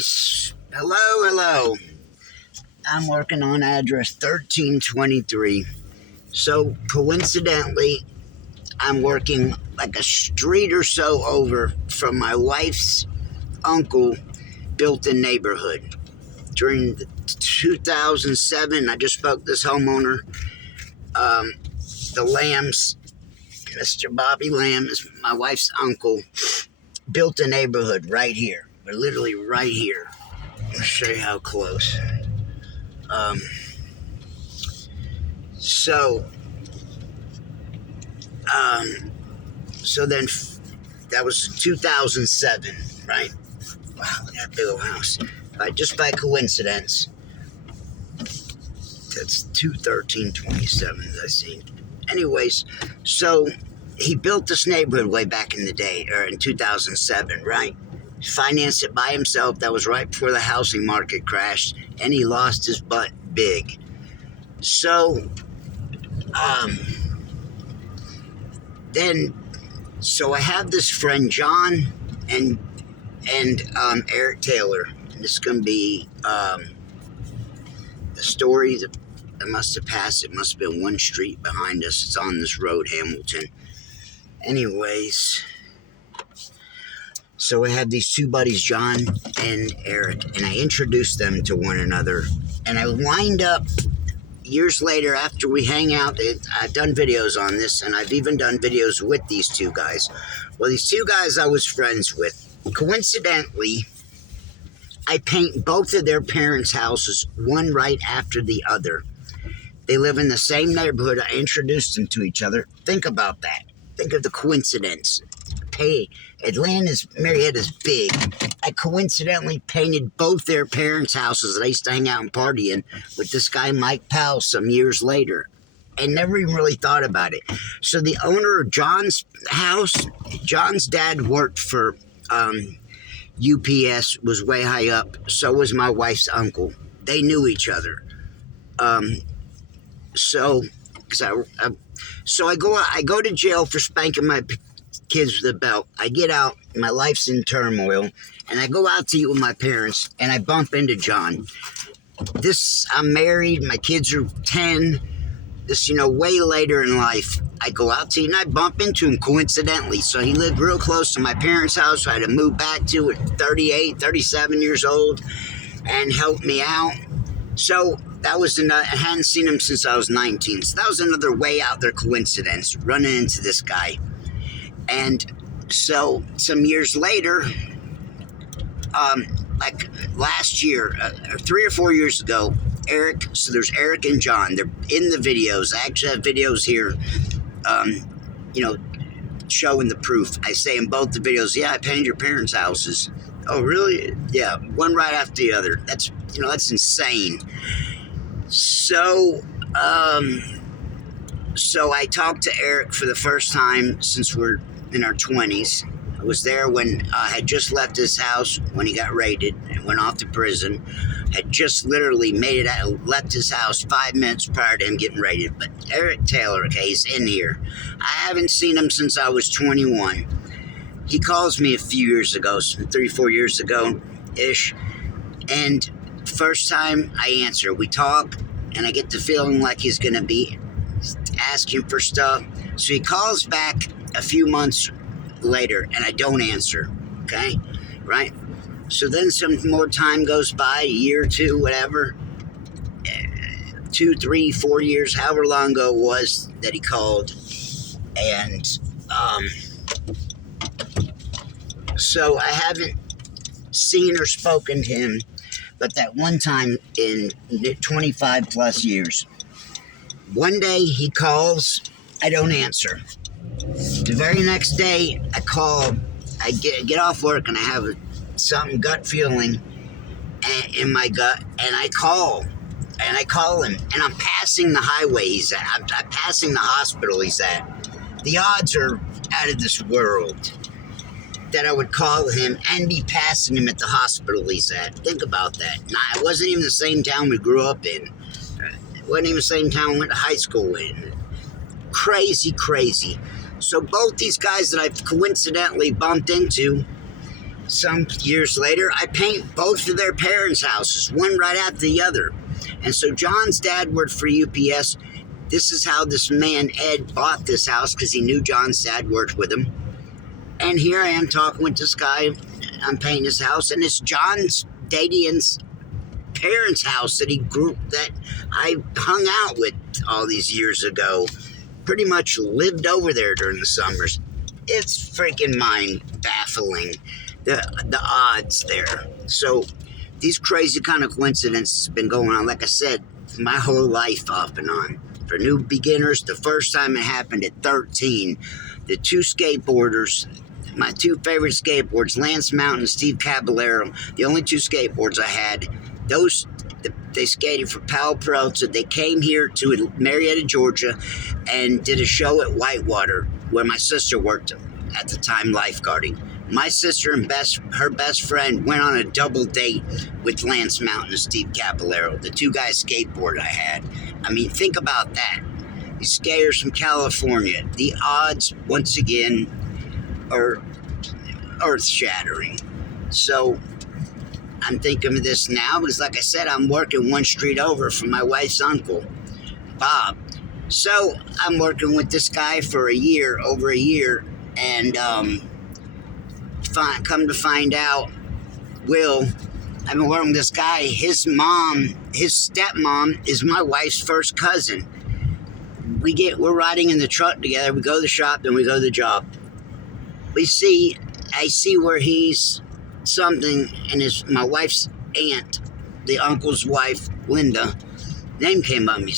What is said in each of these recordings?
friends. Hello. I'm working on address 1323. So, coincidentally, I'm working like a street or so over from my wife's uncle built a neighborhood. During 2007, I just spoke to this homeowner. The Lambs, Mr. Bobby Lamb is my wife's uncle, built a neighborhood right here. We're literally right here. I'll show you how close. So then that was 2007, right? Wow, look at that big old house. Just by coincidence, that's 2/13/27, I see. Anyways, so he built this neighborhood way back in the day, or in 2007, right? He financed it by himself. That was right before the housing market crashed, and he lost his butt big. So, so I have this friend, John, and Eric Taylor. And this is going to be the story that must have passed. It must have been one street behind us. It's on this road, Hamilton. Anyways, so I had these two buddies, John and Eric, and I introduced them to one another. And I wind up years later, after we hang out, I've done videos on this, and I've even done videos with these two guys. Well, these two guys I was friends with. Coincidentally, I paint both of their parents' houses, one right after the other. They live in the same neighborhood. I introduced them to each other. Think about that. Think of the coincidence. Hey, Marietta's big. I coincidentally painted both their parents' houses that I used to hang out and party in with this guy, Mike Powell, some years later. I never even really thought about it. So the owner of John's house, John's dad worked for UPS, was way high up. So was my wife's uncle. They knew each other. So I go to jail for spanking my kids with a belt. I get out, my life's in turmoil, and I go out to eat with my parents, and I bump into John. I'm married, my kids are 10. This, way later in life, I go out to eat, and I bump into him coincidentally. So he lived real close to my parents' house, so I had to move back to at 38, 37 years old, and help me out. So that was I hadn't seen him since I was 19. So that was another way out there coincidence, running into this guy. And so some years later, like last year, 3 or 4 years ago, so there's Eric and John. They're in the videos. I actually have videos here, showing the proof. I say in both the videos, yeah, I painted your parents' houses. Oh, really? Yeah, one right after the other. That's insane. So I talked to Eric for the first time since we're in our 20s. I was there when I had just left his house when he got raided and went off to prison. Had just literally made it out, left his house 5 minutes prior to him getting raided. But Eric Taylor, okay, he's in here. I haven't seen him since I was 21. He calls me a few years ago, 3 or 4 years ago-ish. And first time I answer, we talk, and I get the feeling like he's going to be asking for stuff. So he calls back a few months later, and I don't answer, okay? Right? So then some more time goes by, a year or two, whatever. 2, 3, 4 years, however long ago it was that he called. And so I haven't seen or spoken to him, but that one time in 25 plus years. One day he calls, I don't answer. The very next day I call, I get off work and I have something gut feeling in my gut, and I call him, and I'm passing the highway he's at. I'm passing the hospital he's at. The odds are out of this world that I would call him and be passing him at the hospital he's at. Think about that. It wasn't even the same town we grew up in. It wasn't even the same town we went to high school in. Crazy. So both these guys that I've coincidentally bumped into some years later, I paint both of their parents' houses, one right after the other. And so John's dad worked for UPS. This is how this man, Ed, bought this house, because he knew John's dad worked with him. And here I am talking with this guy. I'm painting his house, and it's John's Dadian's parents' house that I hung out with all these years ago. Pretty much lived over there during the summers. It's freaking mind baffling, the odds there. So these crazy kind of coincidences have been going on, like I said, my whole life off and on. For new beginners, the first time it happened at 13, the two skateboarders, my two favorite skateboards, Lance Mountain and Steve Caballero, the only two skateboards I had, they skated for Powell Peralta. They came here to Marietta, Georgia, and did a show at Whitewater, where my sister worked at the time lifeguarding. My sister and her best friend went on a double date with Lance Mountain and Steve Caballero, the two guys skateboard I had. I mean, think about that. These skaters from California. The odds, once again, are earth-shattering. So I'm thinking of this now because, like I said, I'm working one street over from my wife's uncle, Bob. So I'm working with this guy for over a year, and come to find out, Will, I've been working with this guy. His stepmom is my wife's first cousin. We're riding in the truck together. We go to the shop, then we go to the job. I see where he's something, and my wife's aunt, the uncle's wife, Linda, name came up. I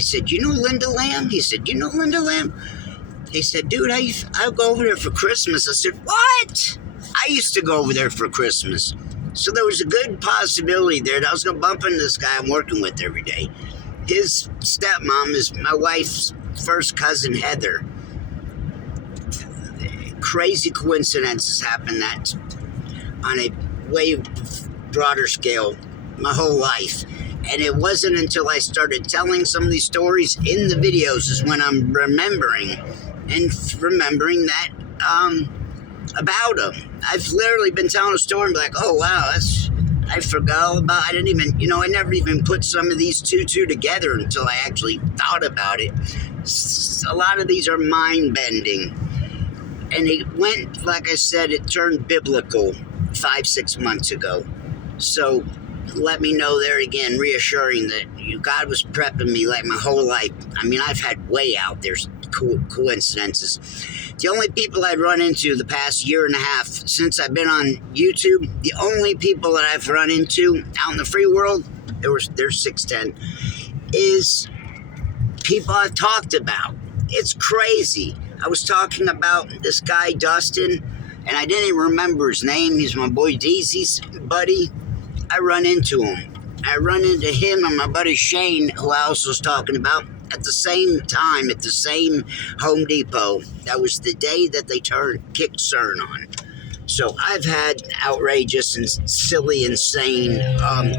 said, you know Linda Lamb? He said, you know Linda Lamb? He said, dude, I'll go over there for Christmas. I said, what? I used to go over there for Christmas. So there was a good possibility there that I was going to bump into this guy I'm working with every day. His stepmom is my wife's first cousin, Heather. Crazy coincidences happen that on a way broader scale my whole life. And it wasn't until I started telling some of these stories in the videos is when I'm remembering that about them. I've literally been telling a story and be like, oh wow, I forgot about, I never even put some of these two together until I actually thought about it. A lot of these are mind-bending. And it went, like I said, it turned biblical 5-6 months ago. So let me know there again, reassuring that God was prepping me like my whole life. I mean, I've had way out there coincidences. The only people I'd run into the past year and a half since I've been on YouTube, the only people that I've run into out in the free world, there's 610, is people I've talked about. It's crazy. I was talking about this guy, Dustin, and I didn't even remember his name. He's my boy Deezy's buddy. I run into him. I run into him and my buddy Shane, who I also was talking about, at the same time, at the same Home Depot. That was the day that they kicked CERN on. So I've had outrageous and silly, insane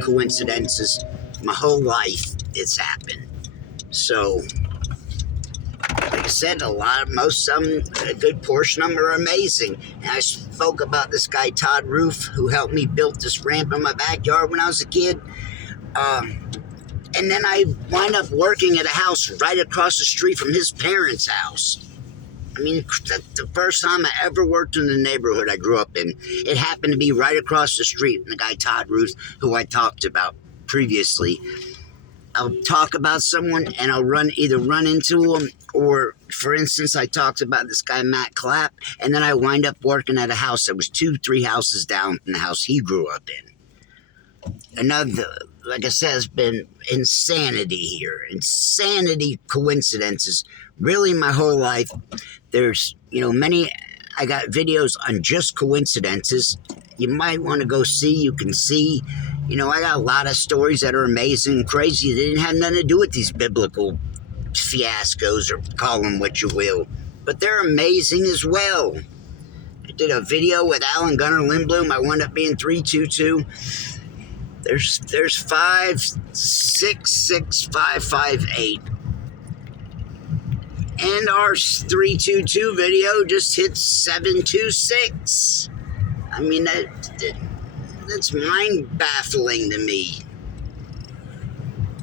coincidences my whole life. It's happened. So, like I said, a good portion of them are amazing. And I spoke about this guy, Todd Roof, who helped me build this ramp in my backyard when I was a kid. And then I wind up working at a house right across the street from his parents' house. I mean, the first time I ever worked in the neighborhood I grew up in, it happened to be right across the street from the guy, Todd Roof, who I talked about previously. I'll talk about someone and I'll either run into them, or, for instance, I talked about this guy, Matt Clapp, and then I wind up working at a house that was 2-3 houses down from the house he grew up in. Another, like I said, has been insanity here. Insanity coincidences. Really, my whole life. There's, I got videos on just coincidences. You might want to go see. You can see. I got a lot of stories that are amazing, crazy. They didn't have nothing to do with these biblical fiascos, or call them what you will. But they're amazing as well. I did a video with Alan Gunnar Lindblom. I wound up being 322. There's 566558. And our 322 video just hit 726. I mean, that's mind baffling to me.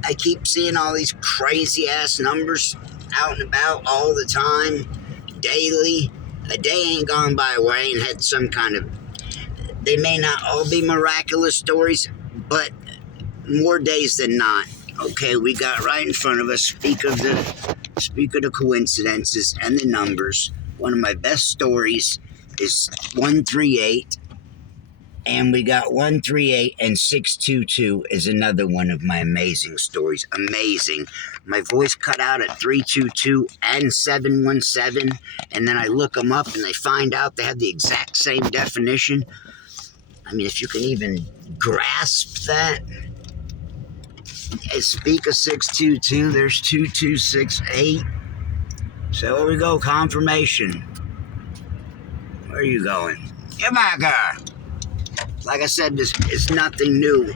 I keep seeing all these crazy ass numbers out and about all the time, daily. A day ain't gone by where I ain't had some kind of. They may not all be miraculous stories, but more days than not. Okay, we got right in front of us. Speak of the coincidences and the numbers. One of my best stories is 138. And we got 138 and 622 is another one of my amazing stories. Amazing. My voice cut out at 322 and 717. And then I look them up and they find out they have the exact same definition. I mean, if you can even grasp that. Speak of 622, there's 2268. So here we go, confirmation. Where are you going? Come back here. Like I said, it's nothing new.